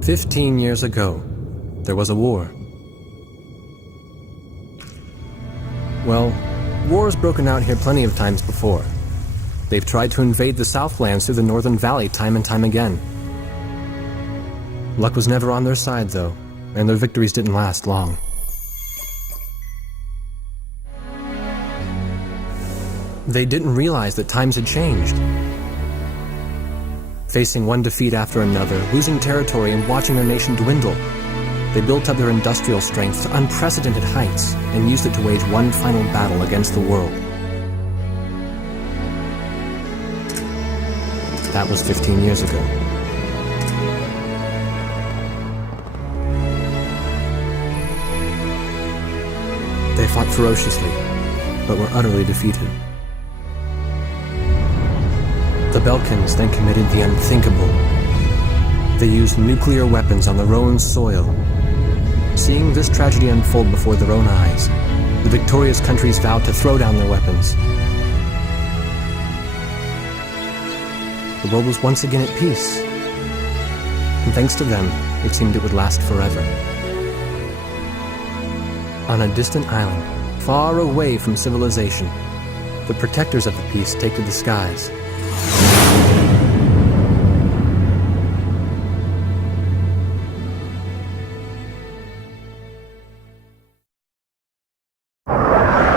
"15 years ago, there was a war. Well, war's broken out here plenty of times before. They've tried to invade the Southlands through the Northern Valley time and time again. Luck was never on their side, though, and their victories didn't last long. They didn't realize that times had changed. Facing one defeat after another, losing territory and watching their nation dwindle, they built up their industrial strength to unprecedented heights and used it to wage one final battle against the world. That was 15 years ago. They fought ferociously, but were utterly defeated. The Belkans then committed the unthinkable. They used nuclear weapons on their own soil. Seeing this tragedy unfold before their own eyes, the victorious countries vowed to throw down their weapons. The world was once again at peace, and thanks to them, it seemed it would last forever. On a distant island, far away from civilization, the protectors of the peace take to the skies.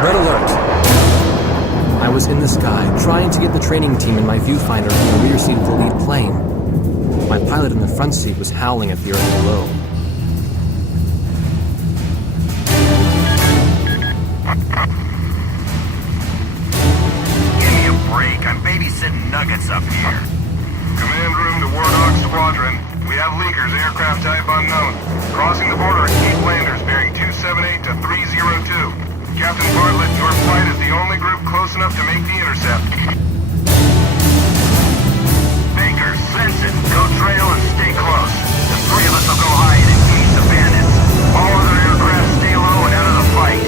Red alert! I was in the sky, trying to get the training team in my viewfinder from the rear seat of the lead plane. My pilot in the front seat was howling at the earth below. Give me a break. I'm babysitting nuggets up here. Command room to War Dog Squadron. We have leakers, aircraft type unknown. Crossing the border at Cape Landers, bearing 278 to 302. Captain Bartlett, your flight is the only group close enough to make the intercept. Baker, sense it. Go trail and stay close. The three of us will go hide and engage the bandits. All other aircraft stay low and out of the fight.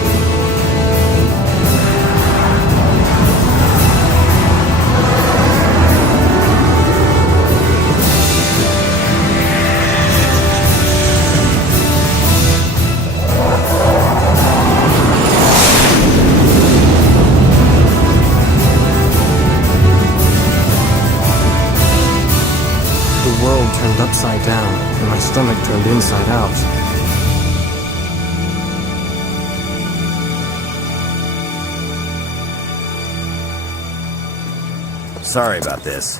The world turned upside down, and my stomach turned inside out. Sorry about this.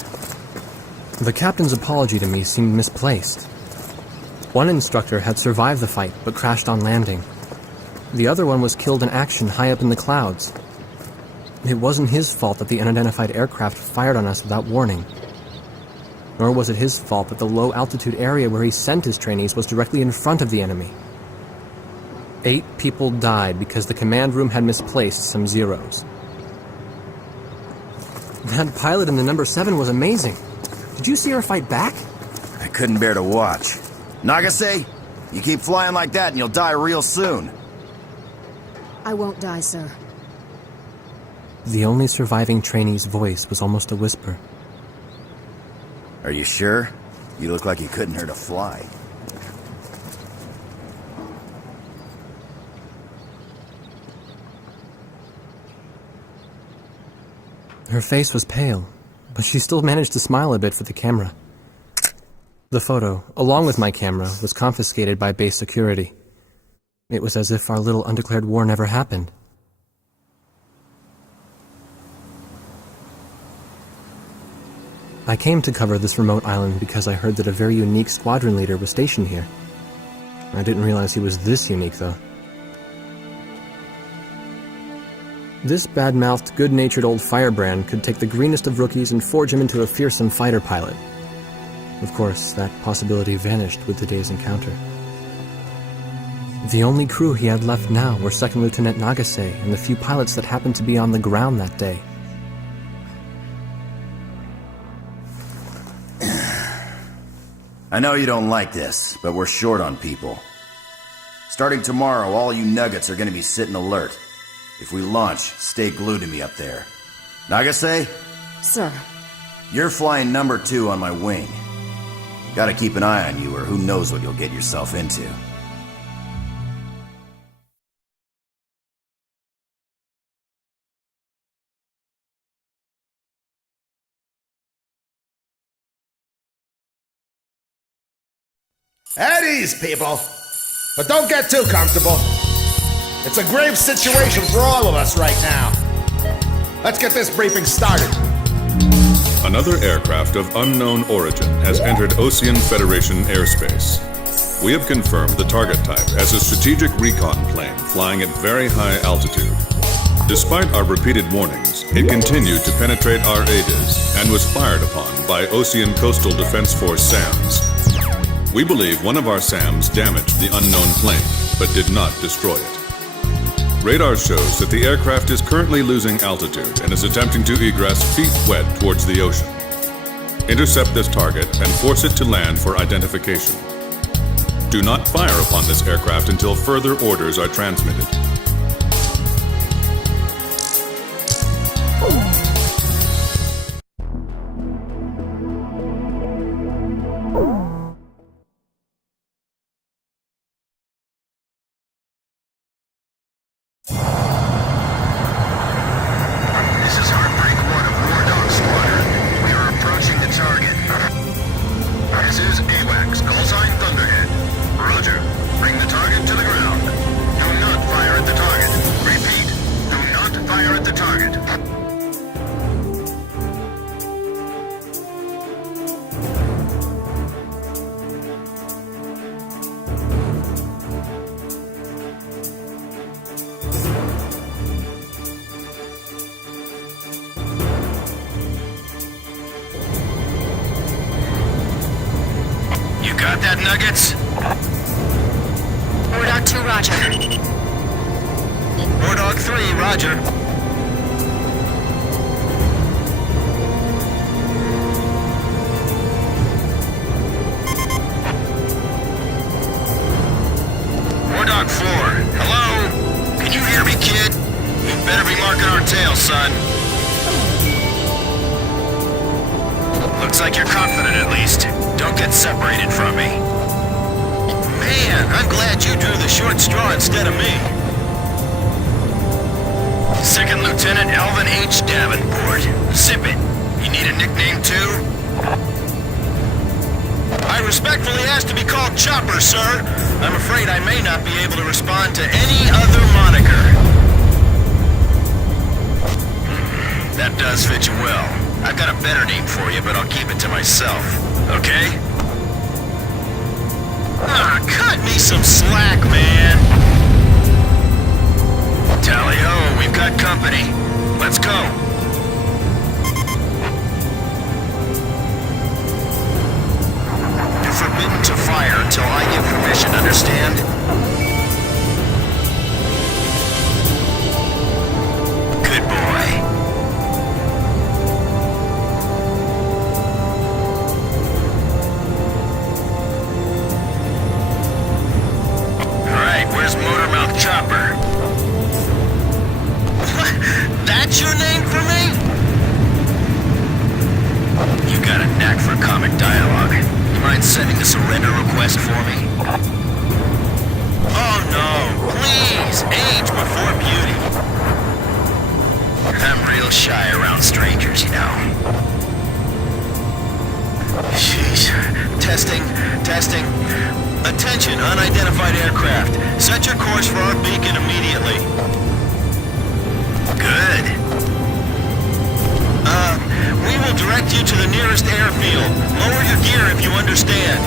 The captain's apology to me seemed misplaced. One instructor had survived the fight, but crashed on landing. The other one was killed in action high up in the clouds. It wasn't his fault that the unidentified aircraft fired on us without warning. Nor was it his fault that the low-altitude area where he sent his trainees was directly in front of the enemy. 8 people died because the command room had misplaced some zeros. That pilot in the number 7 was amazing. Did you see her fight back? I couldn't bear to watch. Nagase, you keep flying like that and you'll die real soon. I won't die, sir. The only surviving trainee's voice was almost a whisper. Are you sure? You look like you couldn't hurt a fly. Her face was pale, but she still managed to smile a bit for the camera. The photo, along with my camera, was confiscated by base security. It was as if our little undeclared war never happened. I came to cover this remote island because I heard that a very unique squadron leader was stationed here. I didn't realize he was this unique, though. This bad-mouthed, good-natured old firebrand could take the greenest of rookies and forge him into a fearsome fighter pilot. Of course, that possibility vanished with the day's encounter. The only crew he had left now were Second Lieutenant Nagase and the few pilots that happened to be on the ground that day. I know you don't like this, but we're short on people. Starting tomorrow, all you nuggets are going to be sitting alert. If we launch, stay glued to me up there. Nagase, Sir, you're flying number 2 on my wing. Gotta keep an eye on you, or who knows what you'll get yourself into. At ease, people. But don't get too comfortable. It's a grave situation for all of us right now. Let's get this briefing started. Another aircraft of unknown origin has entered Ocean Federation airspace. We have confirmed the target type as a strategic recon plane flying at very high altitude. Despite our repeated warnings, it continued to penetrate our ADIS and was fired upon by Ocean Coastal Defense Force SAMs. We believe one of our SAMs damaged the unknown plane, but did not destroy it. Radar shows that the aircraft is currently losing altitude and is attempting to egress feet wet towards the ocean. Intercept this target and force it to land for identification. Do not fire upon this aircraft until further orders are transmitted. This is Heartbreak 1 of War Dog Squadron. We are approaching the target. This is AWACS, call sign Thunderhead. Roger. Bring the target to the ground. Do not fire at the target. Repeat, do not fire at the target. You got that, Nuggets? War Dog 2, roger. War Dog 3, roger. War Dog 4, hello? Can you hear me, kid? You better be marking our tail, son. Looks like you're confident at least. Don't get separated from me. Man, I'm glad you drew the short straw instead of me. Second Lieutenant Alvin H. Davenport. Zip it. You need a nickname too? I respectfully ask to be called Chopper, sir. I'm afraid I may not be able to respond to any other moniker. That does fit you well. I've got a better name for you, but I'll keep it to myself. Okay? Ah, cut me some slack, man. Tally-ho, we've got company. Let's go. You're forbidden to fire until I give permission, understand? Good boy. Where's Motormouth Chopper? What? That's your name for me? You got a knack for comic dialogue. You mind sending a surrender request for me? Oh no, please, age before beauty. I'm real shy around strangers, you know. Sheesh. Testing. Attention, unidentified aircraft. Set your course for our beacon immediately. Good. We will direct you to the nearest airfield. Lower your gear if you understand.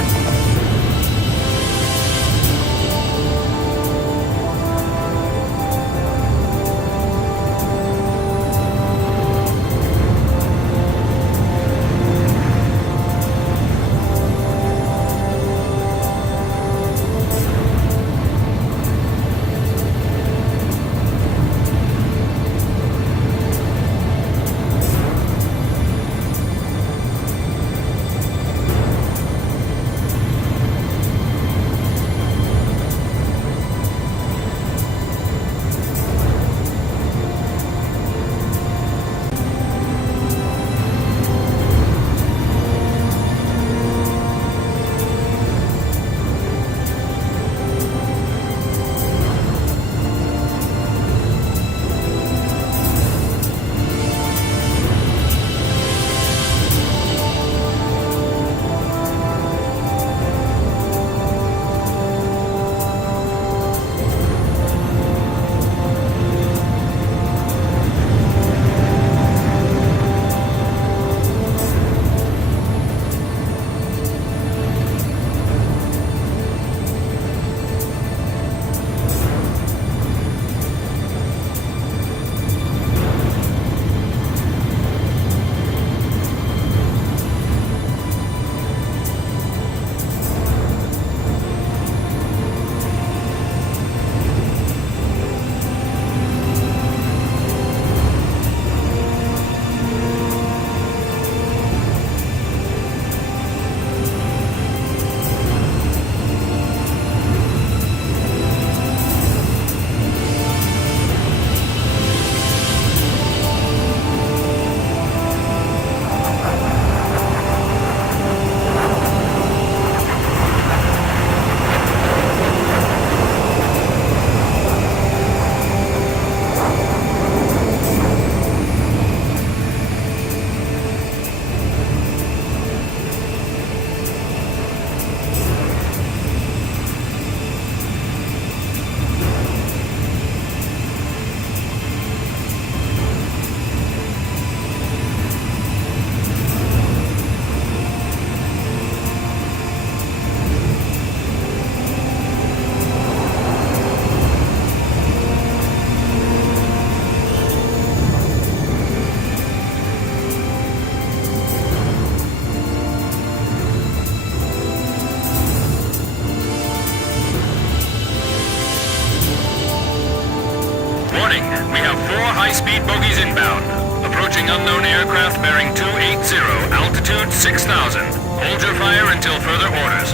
inbound. Approaching unknown aircraft bearing 280, altitude 6,000. Hold your fire until further orders.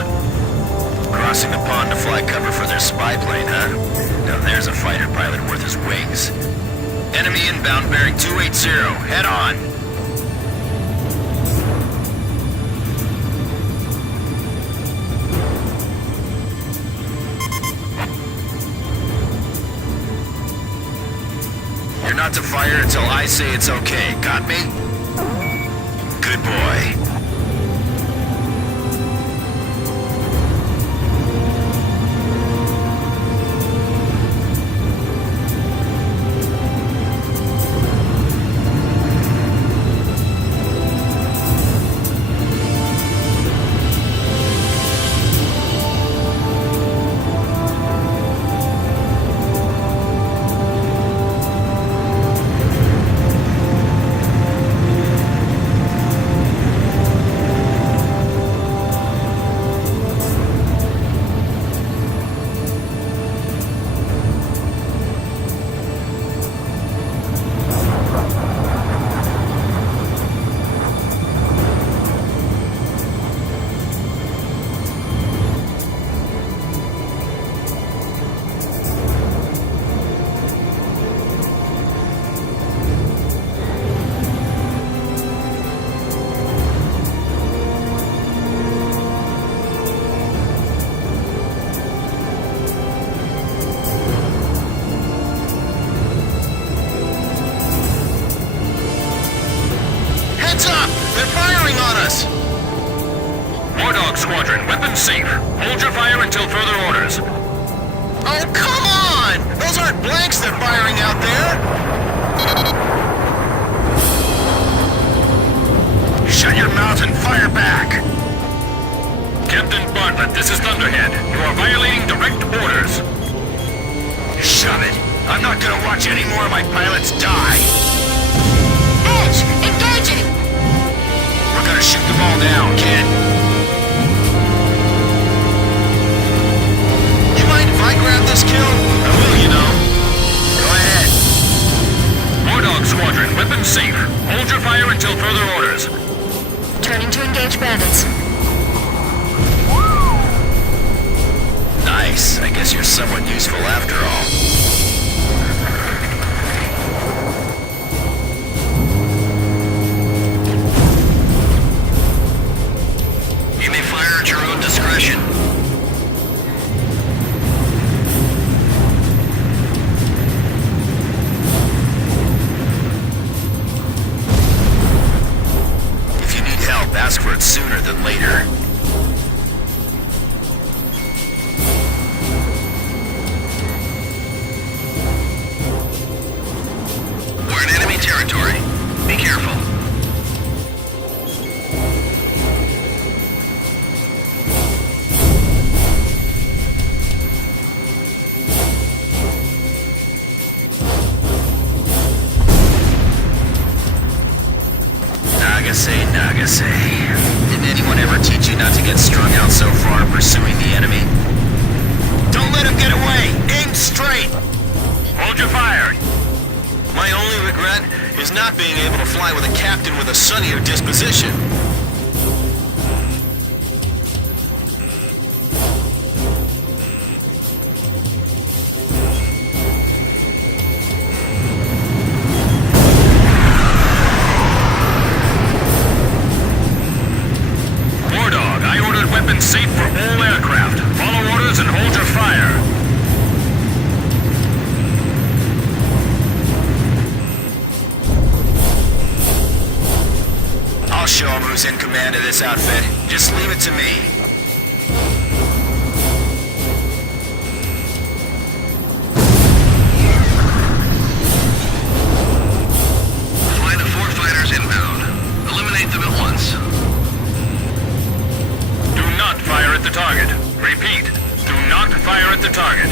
Crossing the pond to fly cover for their spy plane, huh? Now there's a fighter pilot worth his wings. Enemy inbound bearing 280. Head on. You're not to fire until I say it's okay. Got me? Good boy. Squadron, weapons safe. Hold your fire until further orders. Oh, come on! Those aren't blanks they're firing out there! Shut your mouth and fire back! Captain Bartlett, this is Thunderhead. You are violating direct orders. Shove it! I'm not gonna watch any more of my pilots die! Edge, engaging! We're gonna shoot them all down, kid. If I grab this kill, I will, you know. Go ahead. Wardog Squadron, weapons safe. Hold your fire until further orders. Turning to engage bandits. Nice. I guess you're somewhat useful after all. You may fire at your own discretion. Ask for it sooner than later. We're in enemy territory. Be careful. Nagase. Didn't anyone ever teach you not to get strung out so far pursuing the enemy? Don't let him get away! Aim straight! Hold your fire! My only regret is not being able to fly with a captain with a sunnier disposition. Weapons safe for all aircraft. Follow orders and hold your fire. I'll show him who's in command of this outfit. Just leave it to me. Flight of 4 fighters inbound. Eliminate them at once. Do not fire at the target. Repeat, do not fire at the target.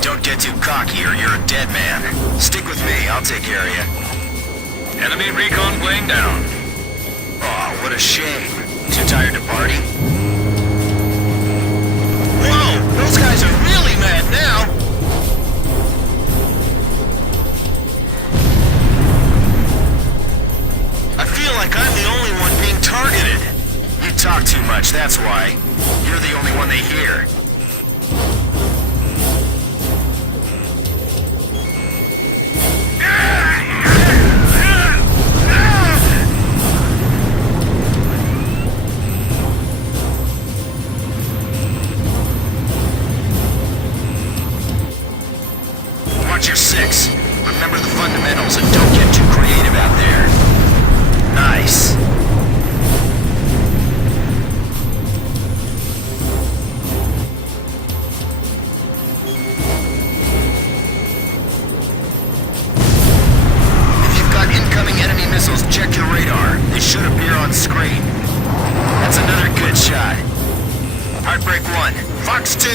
Don't get too cocky or you're a dead man. Stick with me, I'll take care of you. Enemy recon plane down. Oh, what a shame. Too tired to party? That's why. You're the only one they hear. Watch your six. Remember the fundamentals and don't get too creative out there. Nice. If you've got incoming enemy missiles, check your radar. They should appear on screen. That's another good shot. Heartbreak 1. Fox 2.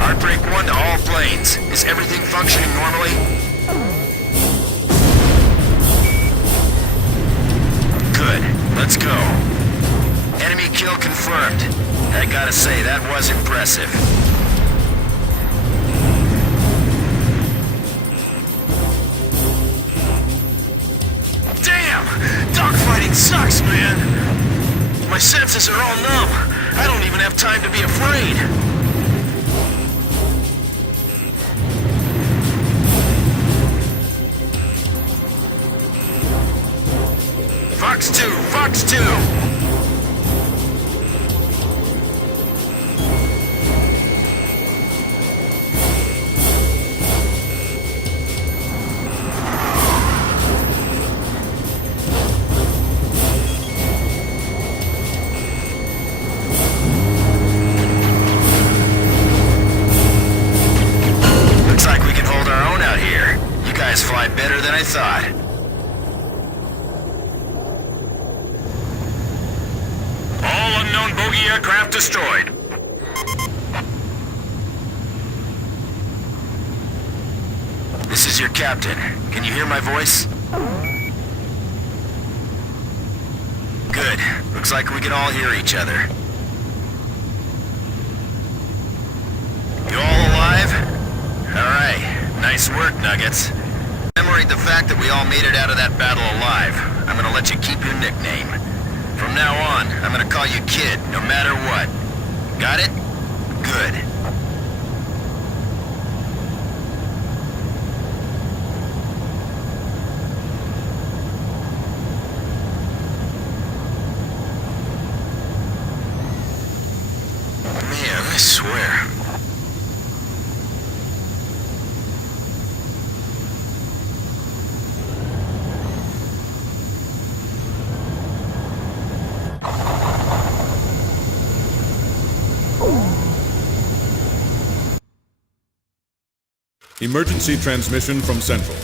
Heartbreak 1 to all planes. Is everything functioning normally? Good. Let's go. Enemy kill confirmed. I gotta say, that was impressive. Damn! Dogfighting sucks, man! My senses are all numb. I don't even have time to be afraid. Fox 2! Fox 2! Looks like we can hold our own out here. You guys fly better than I thought. All unknown bogey aircraft destroyed. This is your captain. Can you hear my voice? Good. Looks like we can all hear each other. You all alive? Alright. Nice work, Nuggets. Commemorate the fact that we all made it out of that battle alive. I'm gonna let you keep your nickname. From now on, I'm gonna call you Kid, no matter what. Got it? Good. Man, I swear. Emergency transmission from Central.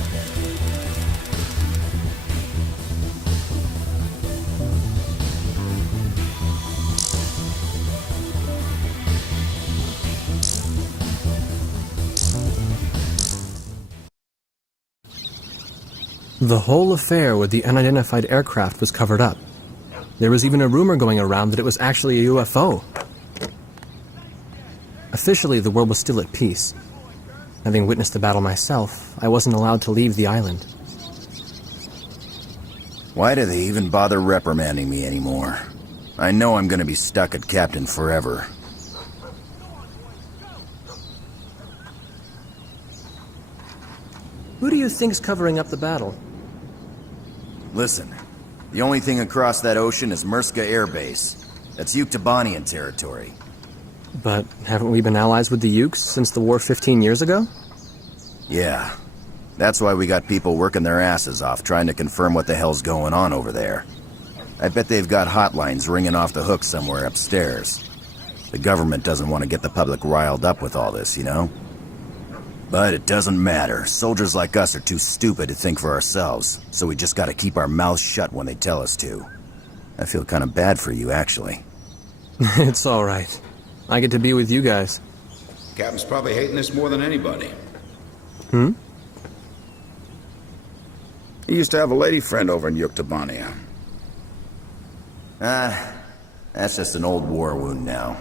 The whole affair with the unidentified aircraft was covered up. There was even a rumor going around that it was actually a UFO. Officially, the world was still at peace. Having witnessed the battle myself, I wasn't allowed to leave the island. Why do they even bother reprimanding me anymore? I know I'm gonna be stuck at Captain forever. Who do you think's covering up the battle? Listen, the only thing across that ocean is Murska Air Base. That's Yuktobanian territory. But haven't we been allies with the Ukes since the war 15 years ago? Yeah. That's why we got people working their asses off trying to confirm what the hell's going on over there. I bet they've got hotlines ringing off the hook somewhere upstairs. The government doesn't want to get the public riled up with all this, you know? But it doesn't matter. Soldiers like us are too stupid to think for ourselves, so we just gotta keep our mouths shut when they tell us to. I feel kind of bad for you, actually. It's all right. I get to be with you guys. Captain's probably hating this more than anybody. Hmm? He used to have a lady friend over in Yuktobania. That's just an old war wound now.